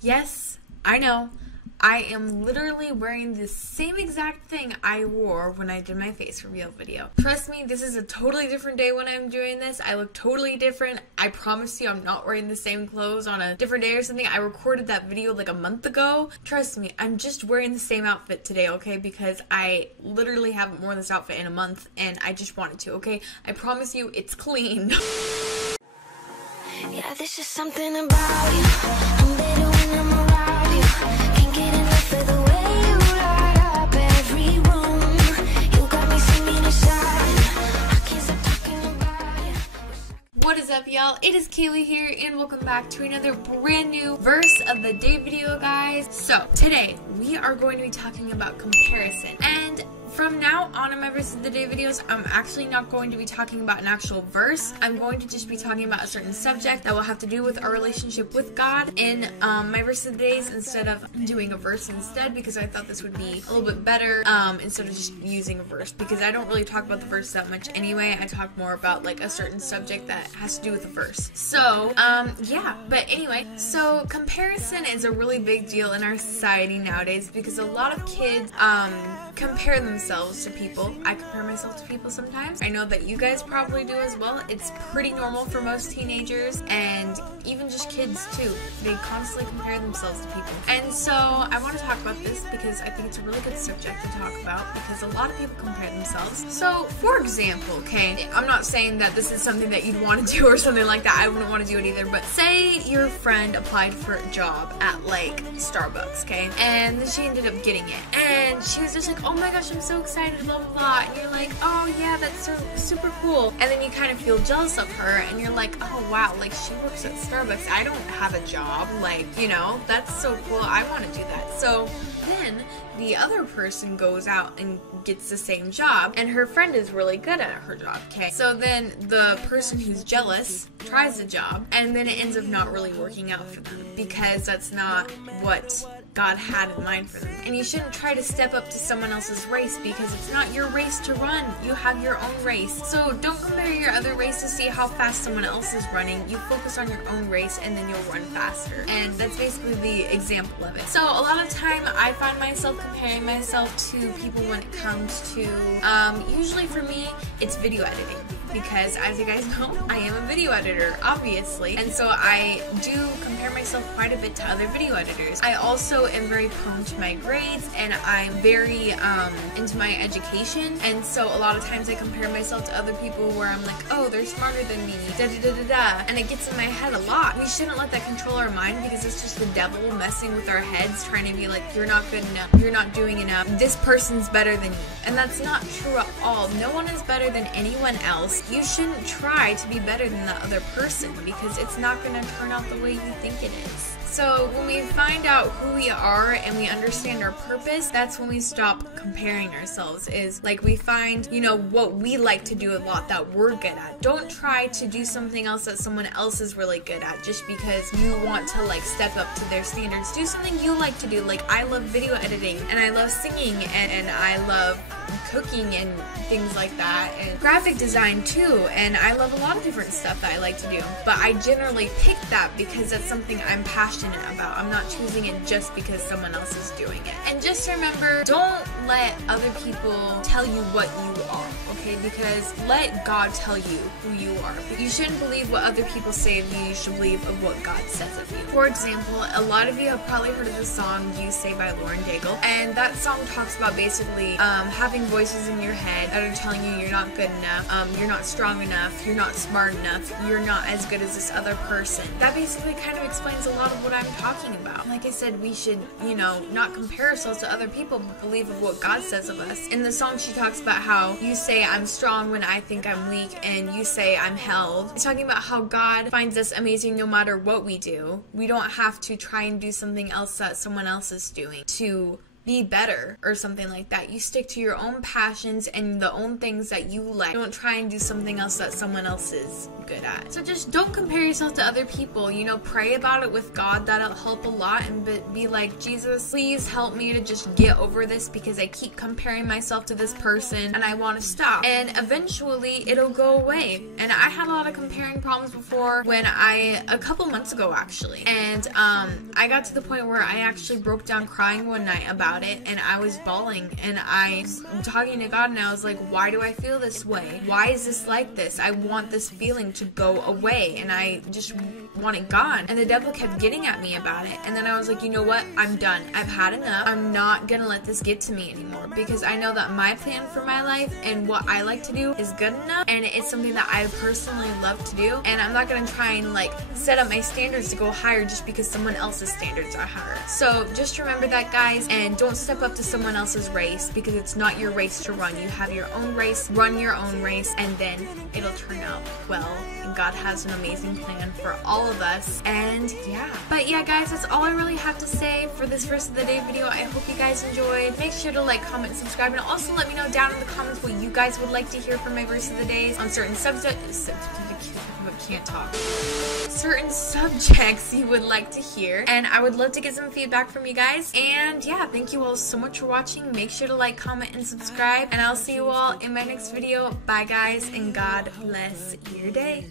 Yes, I know. I am literally wearing the same exact thing I wore when I did my face reveal video. Trust me, this is a totally different day when I'm doing this. I look totally different. I promise you I'm not wearing the same clothes on a different day or something. I recorded that video like a month ago. Trust me, I'm just wearing the same outfit today, okay? Because I literally haven't worn this outfit in a month and I just wanted to, okay? I promise you it's clean. Yeah, there's just something about you. I'm better when I'm around you. Can't get enough of the way you light up every room. You got me singing a song. I can't stop talking about you. What is up, y'all? It is Kaylee here, and welcome back to another brand new verse of the day video, guys. So, today, we are going to be talking about comparison. And from now on in my verse of the day videos, I'm actually not going to be talking about an actual verse. I'm going to just be talking about a certain subject that will have to do with our relationship with God in my verse of the days instead of doing a verse instead, because I thought this would be a little bit better instead of just using a verse, because I don't really talk about the verse that much anyway. I talk more about like a certain subject that has to do with the verse. So, yeah, but anyway, so comparison is a really big deal in our society nowadays because a lot of kids compare themselves to people. I compare myself to people sometimes. I know that you guys probably do as well. It's pretty normal for most teenagers and even just kids too. They constantly compare themselves to people. And so I want to talk about this because I think it's a really good subject to talk about because a lot of people compare themselves. So for example, okay, I'm not saying that this is something that you'd want to do or something like that. I wouldn't want to do it either, but say your friend applied for a job at like Starbucks, okay, and then she ended up getting it and she was just like, oh my gosh, I'm so excited, blah blah blah, and you're like, oh yeah, that's so super cool, and then you kind of feel jealous of her and you're like, oh wow, like she works at Starbucks, I don't have a job, like, you know, that's so cool, I want to do that. So then the other person goes out and gets the same job and her friend is really good at her job, okay? So then the person who's jealous tries the job and then it ends up not really working out for them because that's not what God had in mind for them. And you shouldn't try to step up to someone else's race because it's not your race to run. You have your own race. So don't compare your other race to see how fast someone else is running. You focus on your own race and then you'll run faster. And that's basically the example of it. So a lot of time I find myself comparing myself to people when it comes to, usually for me, it's video editing. Because as you guys know, I am a video editor, obviously, and so I do compare myself quite a bit to other video editors. I also am very prone to my grades, and I'm very into my education, and so a lot of times I compare myself to other people where I'm like, oh, they're smarter than me, da-da-da-da-da, and it gets in my head a lot. We shouldn't let that control our mind because it's just the devil messing with our heads, trying to be like, you're not good enough, you're not doing enough, this person's better than you, and that's not true at all. No one is better than anyone else. You shouldn't try to be better than that other person because it's not going to turn out the way you think it is. So when we find out who we are and we understand our purpose, that's when we stop comparing ourselves. Is like we find, you know, what we like to do a lot that we're good at. Don't try to do something else that someone else is really good at just because you want to like step up to their standards. Do something you like to do. Like I love video editing and I love singing and I love cooking and things like that, and graphic design too, and I love a lot of different stuff that I like to do, but I generally pick that because that's something I'm passionate about. I'm not choosing it just because someone else is doing it. And just remember, don't let other people tell you what you are, okay? Because let God tell you who you are. You shouldn't believe what other people say of you, you should believe of what God says of you. For example, a lot of you have probably heard of the song You Say by Lauren Daigle, and that song talks about basically having voices in your head that are telling you you're not good enough, you're not strong enough, you're not smart enough, you're not as good as this other person. That basically kind of explains a lot of what I'm talking about. Like I said, we should, you know, not compare ourselves to other people, but believe of what God says of us. In the song, she talks about how you say I'm strong when I think I'm weak, and you say I'm held. It's talking about how God finds us amazing no matter what we do. We don't have to try and do something else that someone else is doing to be better or something like that. You stick to your own passions and the own things that you like. Don't try and do something else that someone else is good at. So just don't compare yourself to other people. You know, pray about it with God. That'll help a lot, and be like, Jesus, please help me to just get over this because I keep comparing myself to this person and I want to stop. And eventually it'll go away. And I had a lot of comparing problems before when a couple months ago actually. And I got to the point where I actually broke down crying one night about it, and I was bawling, and I was talking to God, and I was like, why do I feel this way? Why is this like this? I want this feeling to go away, and I just want it gone. And the devil kept getting at me about it. And then I was like, you know what? I'm done. I've had enough. I'm not gonna let this get to me anymore, because I know that my plan for my life and what I like to do is good enough, and it's something that I personally love to do, and I'm not gonna try and like set up my standards to go higher just because someone else's standards are higher. So just remember that, guys, and don't step up to someone else's race, because it's not your race to run. You have your own race, run your own race, and then it'll turn out well. And God has an amazing plan for all of us. And yeah, but yeah, guys, that's all I really have to say for this verse of the day video. I hope you guys enjoyed. Make sure to like, comment, subscribe, and also let me know down in the comments what you guys would like to hear from my verse of the days on certain certain subjects you would like to hear, and I would love to get some feedback from you guys. And yeah, thank you all so much for watching. Make sure to like, comment, and subscribe, and I'll see you all in my next video. Bye, guys, and God bless your day.